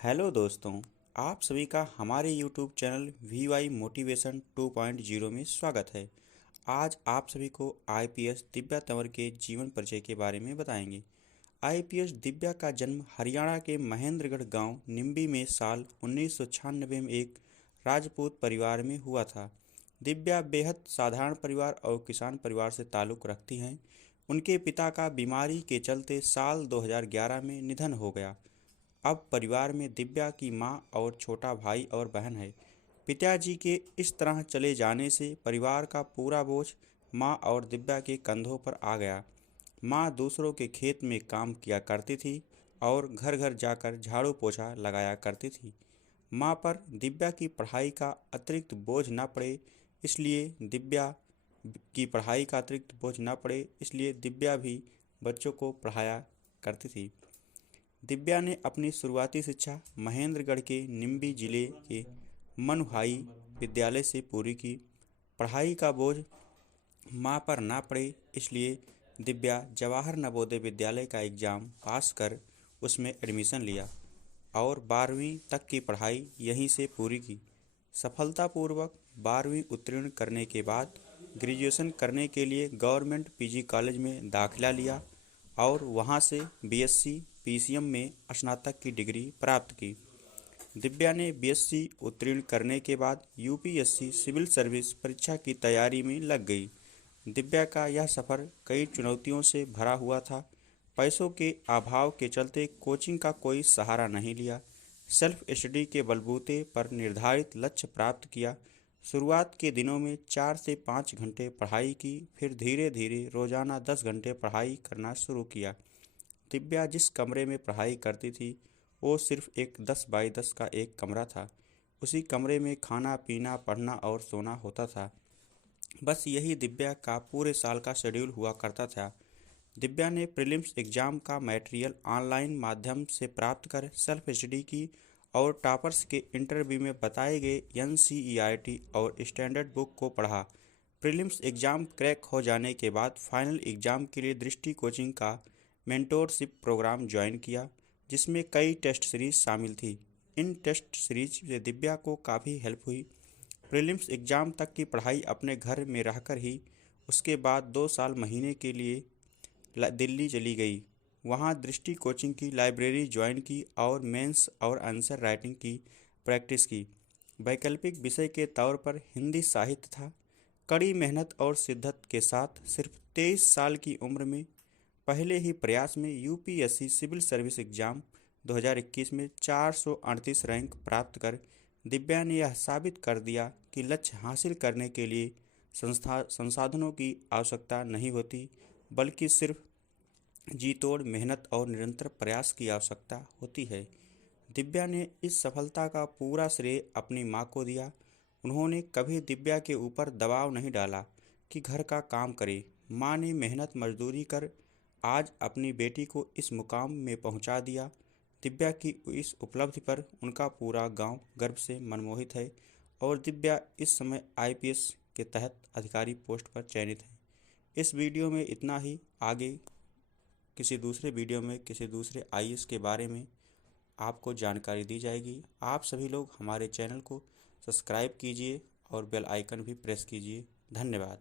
Hello दोस्तों, आप सभी का हमारे YouTube चैनल VY मोटिवेशन 2.0 में स्वागत है। आज आप सभी को आईपीएस दिव्या तंवर के जीवन परिचय के बारे में बताएंगे। आईपीएस दिव्या का जन्म हरियाणा के महेंद्रगढ़ गांव निम्बी में साल 1996 में एक राजपूत परिवार में हुआ था। दिव्या बेहद साधारण परिवार और किसान परिवार से ताल्लुक़ रखती हैं। उनके पिता का बीमारी के चलते साल 2011 में निधन हो गया। अब परिवार में दिव्या की मां और छोटा भाई और बहन है। पिताजी के इस तरह चले जाने से परिवार का पूरा बोझ मां और दिव्या के कंधों पर आ गया। मां दूसरों के खेत में काम किया करती थी और घर घर जाकर झाड़ू पोछा लगाया करती थी। मां पर दिव्या की पढ़ाई का अतिरिक्त बोझ न पड़े इसलिए दिव्या भी बच्चों को पढ़ाया करती थी। दिव्या ने अपनी शुरुआती शिक्षा महेंद्रगढ़ के निम्बी जिले के मनुहाई विद्यालय से पूरी की। पढ़ाई का बोझ मां पर ना पड़े इसलिए दिव्या जवाहर नवोदय विद्यालय का एग्ज़ाम पास कर उसमें एडमिशन लिया और 12वीं तक की पढ़ाई यहीं से पूरी की। सफलतापूर्वक 12वीं उत्तीर्ण करने के बाद ग्रेजुएशन करने के लिए गवर्नमेंट पीजी कॉलेज में दाखिला लिया और वहां से बीएससी पीसीएम में स्नातक की डिग्री प्राप्त की। दिव्या ने बीएससी उत्तीर्ण करने के बाद यूपीएससी सिविल सर्विस परीक्षा की तैयारी में लग गई। दिव्या का यह सफ़र कई चुनौतियों से भरा हुआ था। पैसों के अभाव के चलते कोचिंग का कोई सहारा नहीं लिया। सेल्फ स्टडी के बलबूते पर निर्धारित लक्ष्य प्राप्त किया। शुरुआत के दिनों में 4 से 5 घंटे पढ़ाई की, फिर धीरे धीरे रोज़ाना 10 घंटे पढ़ाई करना शुरू किया। दिव्या जिस कमरे में पढ़ाई करती थी वो सिर्फ एक 10 बाई 10 का एक कमरा था। उसी कमरे में खाना पीना, पढ़ना और सोना होता था। बस यही दिव्या का पूरे साल का शेड्यूल हुआ करता था। दिव्या ने प्रीलिम्स एग्ज़ाम का मटेरियल ऑनलाइन माध्यम से प्राप्त कर सेल्फ स्टडी की और टॉपर्स के इंटरव्यू में बताए गए एनसीईआरटी और स्टैंडर्ड बुक को पढ़ा। प्रीलिम्स एग्ज़ाम क्रैक हो जाने के बाद फाइनल एग्ज़ाम के लिए दृष्टि कोचिंग का मेंटोरशिप प्रोग्राम ज्वाइन किया, जिसमें कई टेस्ट सीरीज शामिल थी। इन टेस्ट सीरीज से दिव्या को काफ़ी हेल्प हुई। प्रीलिम्स एग्ज़ाम तक की पढ़ाई अपने घर में रहकर ही उसके बाद 2 साल महीने के लिए दिल्ली चली गई। वहां दृष्टि कोचिंग की लाइब्रेरी ज्वाइन की और मेंस और आंसर राइटिंग की प्रैक्टिस की। वैकल्पिक विषय के तौर पर हिंदी साहित्य था। कड़ी मेहनत और शिद्दत के साथ सिर्फ 23 साल की उम्र में पहले ही प्रयास में यूपीएससी सिविल सर्विस एग्ज़ाम 2021 में 438 रैंक प्राप्त कर दिव्या ने यह साबित कर दिया कि लक्ष्य हासिल करने के लिए संसाधनों की आवश्यकता नहीं होती, बल्कि सिर्फ जी तोड़ मेहनत और निरंतर प्रयास की आवश्यकता होती है। दिव्या ने इस सफलता का पूरा श्रेय अपनी मां को दिया। उन्होंने कभी दिव्या के ऊपर दबाव नहीं डाला कि घर का काम करे। मां ने मेहनत मजदूरी कर आज अपनी बेटी को इस मुकाम में पहुंचा दिया। दिव्या की इस उपलब्धि पर उनका पूरा गांव गर्व से मनमोहित है और दिव्या इस समय आईपीएस के तहत अधिकारी पोस्ट पर चयनित है। इस वीडियो में इतना ही। आगे किसी दूसरे वीडियो में किसी दूसरे आईएएस के बारे में आपको जानकारी दी जाएगी। आप सभी लोग हमारे चैनल को सब्सक्राइब कीजिए और बेल आइकन भी प्रेस कीजिए। धन्यवाद।